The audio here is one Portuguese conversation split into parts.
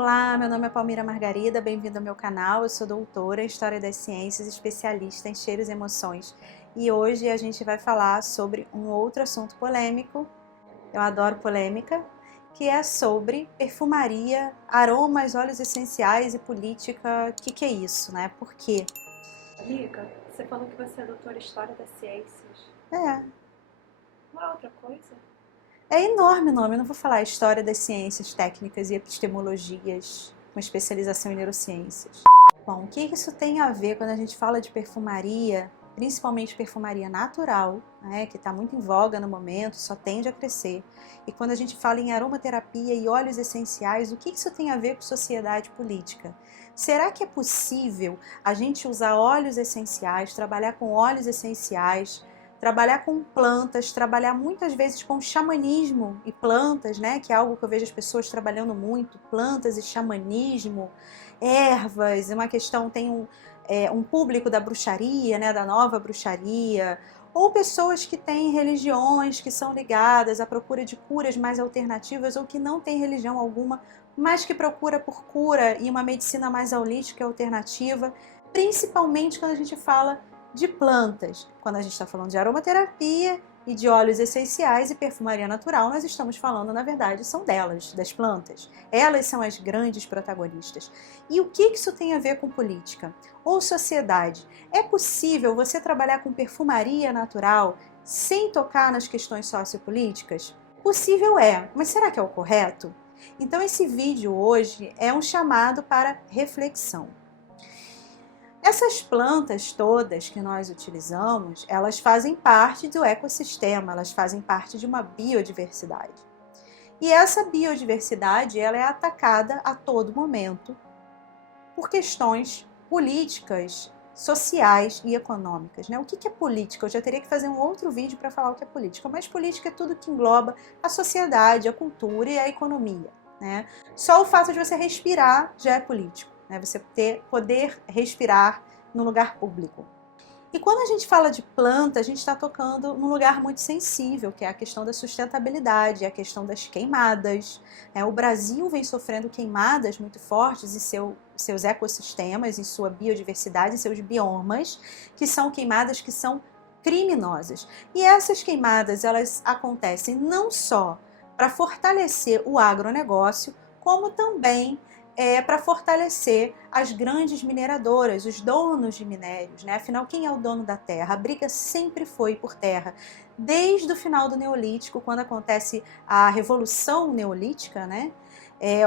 Olá, meu nome é Palmira Margarida, bem-vindo ao meu canal. Eu sou doutora em História das Ciências, especialista em cheiros e emoções. E hoje a gente vai falar sobre um outro assunto polêmico, eu adoro polêmica, que é sobre perfumaria, aromas, óleos essenciais e política. O que é isso, né? Por quê? Amiga, você falou que você é doutora em História das Ciências. É, Não é outra coisa? é enorme o nome, eu não vou falar História das Ciências, Técnicas e Epistemologias, com especialização em neurociências. Bom, o que isso tem a ver quando a gente fala de perfumaria, principalmente perfumaria natural, né, que está muito em voga no momento, só tende a crescer. E quando a gente fala em aromaterapia e óleos essenciais, o que isso tem a ver com sociedade política? Será que é possível a gente usar óleos essenciais, trabalhar com óleos essenciais, trabalhar com plantas, trabalhar muitas vezes com xamanismo e plantas, né, que é algo que eu vejo as pessoas trabalhando muito, plantas e xamanismo, ervas, uma questão, tem um público da bruxaria, né, da nova bruxaria, ou pessoas que têm religiões que são ligadas à procura de curas mais alternativas ou que não têm religião alguma, mas que procura por cura e uma medicina mais holística e alternativa, principalmente quando a gente fala de plantas. Quando a gente está falando de aromaterapia e de óleos essenciais e perfumaria natural, nós estamos falando, na verdade, são delas, das plantas. Elas são as grandes protagonistas. E o que isso tem a ver com política ou sociedade? É possível você trabalhar com perfumaria natural sem tocar nas questões sociopolíticas? Possível é, mas será que é o correto? Então esse vídeo hoje é um chamado para reflexão. Essas plantas todas que nós utilizamos, elas fazem parte do ecossistema, elas fazem parte de uma biodiversidade. E essa biodiversidade, ela é atacada a todo momento por questões políticas, sociais e econômicas, né? O que é política? Eu já teria que fazer um outro vídeo para falar o que é política, mas política é tudo que engloba a sociedade, a cultura e a economia, né? Só o fato de você respirar já é político, né? Você poder respirar no lugar público. E quando a gente fala de planta, a gente está tocando num lugar muito sensível, que é a questão da sustentabilidade, a questão das queimadas. O Brasil vem sofrendo queimadas muito fortes em seus ecossistemas, em sua biodiversidade, em seus biomas, que são queimadas que são criminosas. E essas queimadas, elas acontecem não só para fortalecer o agronegócio, como também para fortalecer as grandes mineradoras, os donos de minérios, né? Afinal, quem é o dono da terra? A briga sempre foi por terra. Desde o final do Neolítico, quando acontece a Revolução Neolítica, né?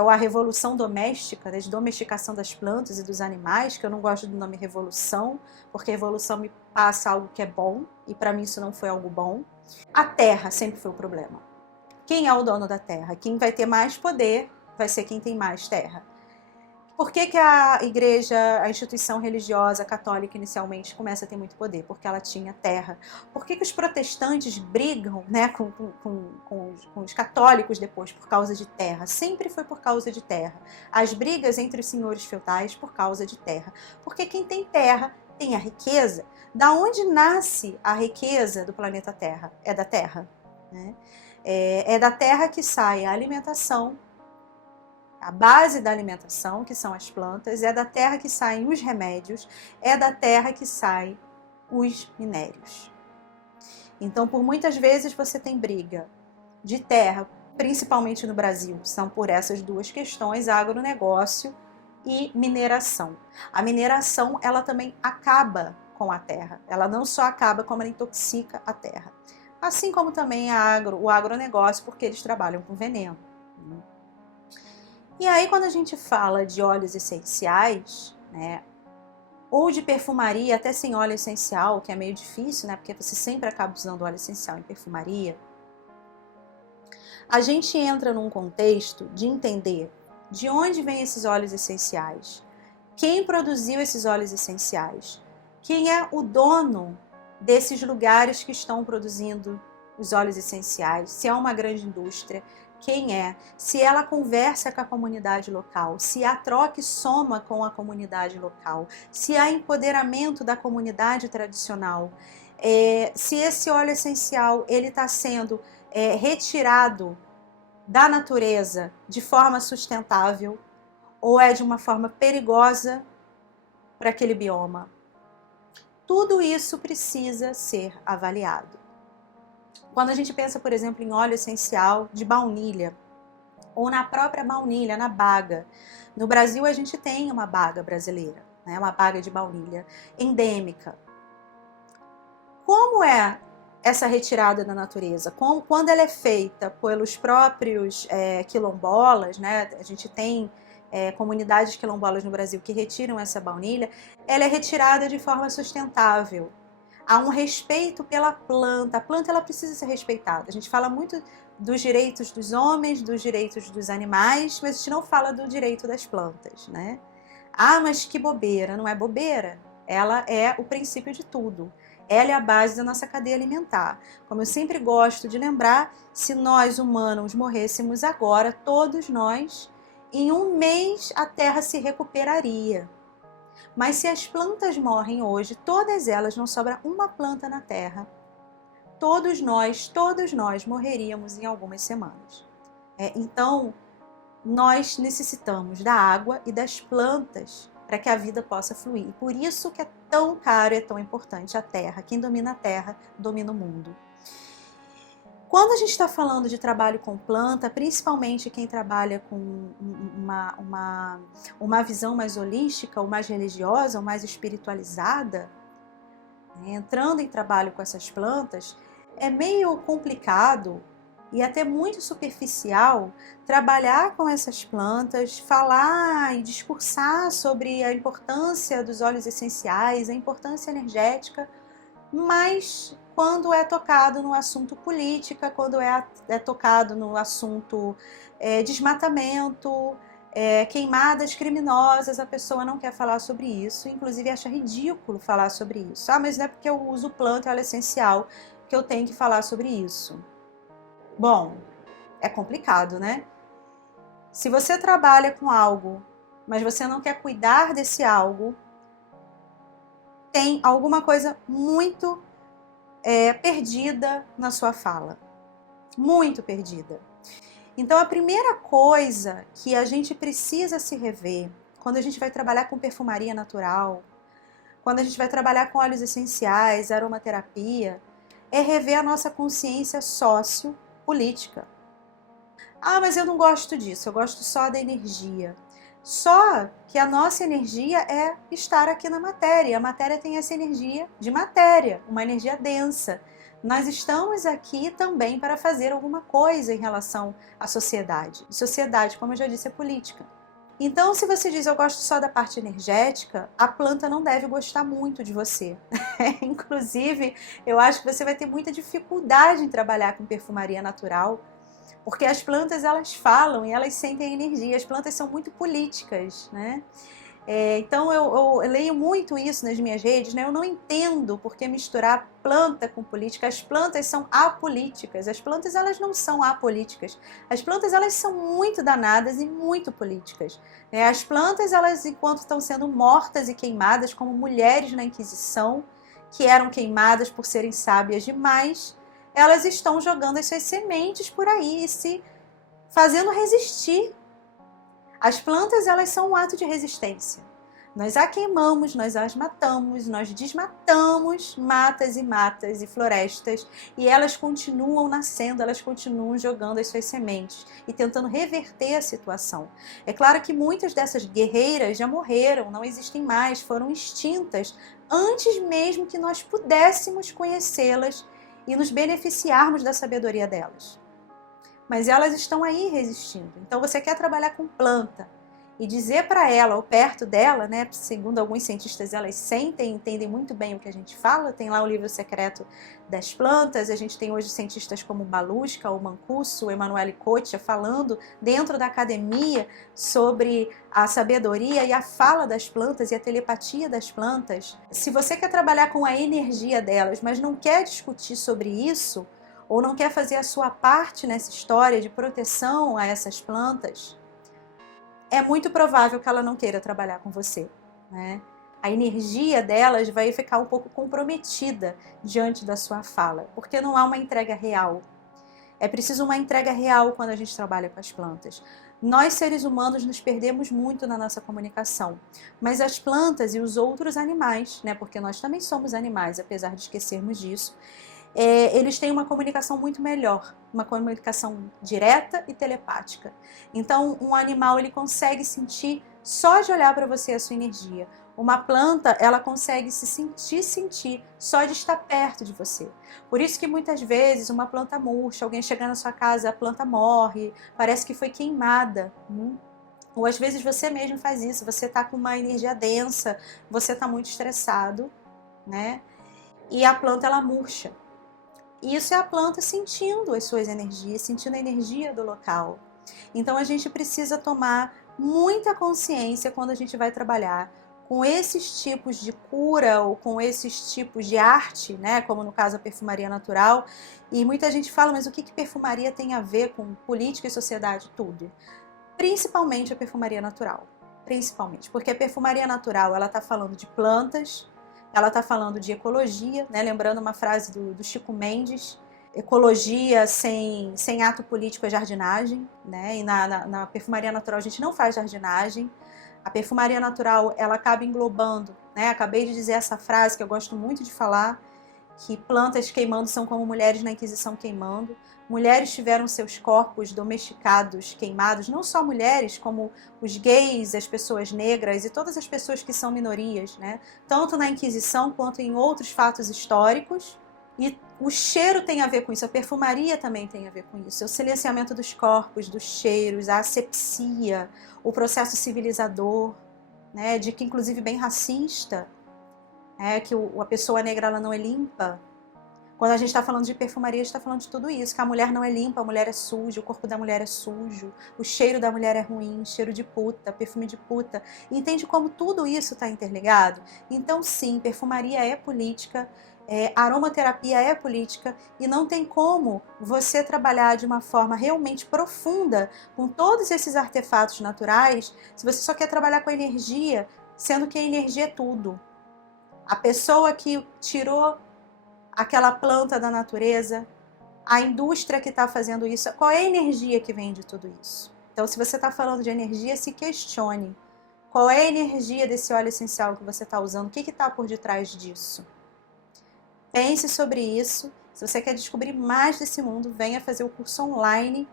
Ou a Revolução Doméstica, né? De domesticação das plantas e dos animais, que eu não gosto do nome revolução, porque revolução me passa algo que é bom, e para mim isso não foi algo bom. A terra sempre foi o problema. Quem é o dono da terra? Quem vai ter mais poder vai ser quem tem mais terra. Por que a igreja, a instituição religiosa católica inicialmente começa a ter muito poder? Porque ela tinha terra. Por que os protestantes brigam, né, com os católicos depois por causa de terra? Sempre foi por causa de terra. As brigas entre os senhores feudais por causa de terra. Porque quem tem terra tem a riqueza. Da onde nasce a riqueza do planeta Terra? É da terra, né? É da terra que sai a alimentação. A base da alimentação, que são as plantas, é da terra que saem os remédios, é da terra que saem os minérios. Então, por muitas vezes você tem briga de terra, principalmente no Brasil, são por essas duas questões, agronegócio e mineração. A mineração, ela também acaba com a terra. Ela não só acaba, como ela intoxica a terra. Assim como também o agronegócio, porque eles trabalham com veneno. E aí, quando a gente fala de óleos essenciais, né, ou de perfumaria, até sem óleo essencial, que é meio difícil, né, porque você sempre acaba usando óleo essencial em perfumaria, a gente entra num contexto de entender de onde vêm esses óleos essenciais, quem produziu esses óleos essenciais, quem é o dono desses lugares que estão produzindo os óleos essenciais, se é uma grande indústria, quem é, se ela conversa com a comunidade local, se há troca e soma com a comunidade local, se há empoderamento da comunidade tradicional, se esse óleo essencial ele está sendo retirado da natureza de forma sustentável, ou é de uma forma perigosa para aquele bioma? Tudo isso precisa ser avaliado. Quando a gente pensa, por exemplo, em óleo essencial de baunilha, ou na própria baunilha, na baga. No Brasil a gente tem uma baga brasileira, né? Uma baga de baunilha endêmica. Como é essa retirada da natureza? Quando ela é feita pelos próprios quilombolas, né? A gente tem comunidades quilombolas no Brasil que retiram essa baunilha, ela é retirada de forma sustentável. Há um respeito pela planta. A planta ela precisa ser respeitada. A gente fala muito dos direitos dos homens, dos direitos dos animais, mas a gente não fala do direito das plantas, né? Ah, mas que bobeira. Não é bobeira. Ela é o princípio de tudo. Ela é a base da nossa cadeia alimentar. Como eu sempre gosto de lembrar, se nós humanos morrêssemos agora, todos nós, em um mês a Terra se recuperaria. Mas se as plantas morrem hoje, todas elas, não sobra uma planta na Terra, todos nós morreríamos em algumas semanas. Então, nós necessitamos da água e das plantas para que a vida possa fluir. E por isso que é tão caro e é tão importante a Terra. Quem domina a Terra, domina o mundo. Quando a gente está falando de trabalho com planta, principalmente quem trabalha com uma visão mais holística, ou mais religiosa, ou mais espiritualizada, né, entrando em trabalho com essas plantas, é meio complicado e até muito superficial trabalhar com essas plantas, falar e discursar sobre a importância dos óleos essenciais, a importância energética, mas quando é tocado no assunto política, quando é tocado no assunto desmatamento, queimadas criminosas, a pessoa não quer falar sobre isso, inclusive acha ridículo falar sobre isso. Ah, mas não é porque eu uso planta e óleo essencial que eu tenho que falar sobre isso. Bom, é complicado, né? Se você trabalha com algo, mas você não quer cuidar desse algo, tem alguma coisa muito perdida na sua fala. Muito perdida. Então, a primeira coisa que a gente precisa se rever, quando a gente vai trabalhar com perfumaria natural, quando a gente vai trabalhar com óleos essenciais, aromaterapia, é rever a nossa consciência sociopolítica. Ah, mas eu não gosto disso, eu gosto só da energia. Só que a nossa energia é estar aqui na matéria. A matéria tem essa energia de matéria, uma energia densa. Nós estamos aqui também para fazer alguma coisa em relação à sociedade. Sociedade, como eu já disse, é política. Então, se você diz eu gosto só da parte energética, a planta não deve gostar muito de você. Inclusive, eu acho que você vai ter muita dificuldade em trabalhar com perfumaria natural, porque as plantas elas falam e elas sentem energia. As plantas são muito políticas, né? Então eu leio muito isso nas minhas redes, né? Eu não entendo por que misturar planta com política. As plantas são apolíticas. As plantas elas não são apolíticas. As plantas elas são muito danadas e muito políticas. As plantas elas, enquanto estão sendo mortas e queimadas, como mulheres na Inquisição, que eram queimadas por serem sábias demais, elas estão jogando as suas sementes por aí e se fazendo resistir. As plantas, elas são um ato de resistência. Nós a queimamos, nós as matamos, nós desmatamos matas e florestas e elas continuam nascendo, elas continuam jogando as suas sementes e tentando reverter a situação. É claro que muitas dessas guerreiras já morreram, não existem mais, foram extintas antes mesmo que nós pudéssemos conhecê-las e nos beneficiarmos da sabedoria delas. Mas elas estão aí resistindo. Então você quer trabalhar com planta e dizer para ela, ou perto dela, né, segundo alguns cientistas, elas sentem e entendem muito bem o que a gente fala. Tem lá o livro secreto das plantas, a gente tem hoje cientistas como Baluska, o Mancuso, o Emanuele Cotia, falando dentro da academia sobre a sabedoria e a fala das plantas e a telepatia das plantas. Se você quer trabalhar com a energia delas, mas não quer discutir sobre isso, ou não quer fazer a sua parte nessa história de proteção a essas plantas, é muito provável que ela não queira trabalhar com você, né? A energia delas vai ficar um pouco comprometida diante da sua fala, porque não há uma entrega real. É preciso uma entrega real quando a gente trabalha com as plantas. Nós, seres humanos, nos perdemos muito na nossa comunicação, mas as plantas e os outros animais, né, porque nós também somos animais, apesar de esquecermos disso, eles têm uma comunicação muito melhor, uma comunicação direta e telepática. Então, um animal ele consegue sentir só de olhar para você a sua energia. Uma planta, ela consegue se sentir só de estar perto de você. Por isso que muitas vezes uma planta murcha, alguém chegar na sua casa, a planta morre, parece que foi queimada. Ou às vezes você mesmo faz isso, você está com uma energia densa, você está muito estressado, né? E a planta ela murcha. E isso é a planta sentindo as suas energias, sentindo a energia do local. Então a gente precisa tomar muita consciência quando a gente vai trabalhar com esses tipos de cura ou com esses tipos de arte, né, como no caso a perfumaria natural. E muita gente fala, mas o que perfumaria tem a ver com política e sociedade? Tudo. Principalmente a perfumaria natural. Principalmente, porque a perfumaria natural ela está falando de plantas, ela está falando de ecologia, né? Lembrando uma frase do Chico Mendes, ecologia sem ato político é jardinagem, né? E na perfumaria natural a gente não faz jardinagem. A perfumaria natural ela acaba englobando, né? Acabei de dizer essa frase que eu gosto muito de falar, que plantas queimando são como mulheres na Inquisição queimando. Mulheres tiveram seus corpos domesticados, queimados, não só mulheres, como os gays, as pessoas negras e todas as pessoas que são minorias, né? Tanto na Inquisição quanto em outros fatos históricos. E o cheiro tem a ver com isso, a perfumaria também tem a ver com isso. O silenciamento dos corpos, dos cheiros, a asepsia, o processo civilizador, né? De que inclusive bem racista, que a pessoa negra ela não é limpa. Quando a gente está falando de perfumaria, a gente está falando de tudo isso, que a mulher não é limpa, a mulher é suja, o corpo da mulher é sujo, o cheiro da mulher é ruim, cheiro de puta, perfume de puta. Entende como tudo isso está interligado? Então sim, perfumaria é política, aromaterapia é política e não tem como você trabalhar de uma forma realmente profunda com todos esses artefatos naturais se você só quer trabalhar com a energia, sendo que a energia é tudo. A pessoa que tirou aquela planta da natureza, a indústria que está fazendo isso, qual é a energia que vem de tudo isso? Então, se você está falando de energia, se questione. Qual é a energia desse óleo essencial que você está usando? O que está por detrás disso? Pense sobre isso. Se você quer descobrir mais desse mundo, venha fazer o curso online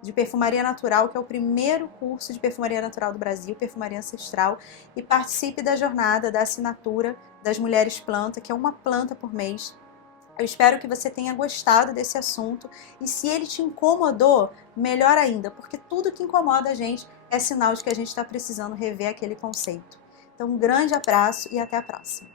de perfumaria natural, que é o primeiro curso de perfumaria natural do Brasil, perfumaria ancestral, e participe da jornada da assinatura das Mulheres Planta, que é uma planta por mês. Eu espero que você tenha gostado desse assunto e se ele te incomodou, melhor ainda, porque tudo que incomoda a gente é sinal de que a gente está precisando rever aquele conceito. Então, um grande abraço e até a próxima.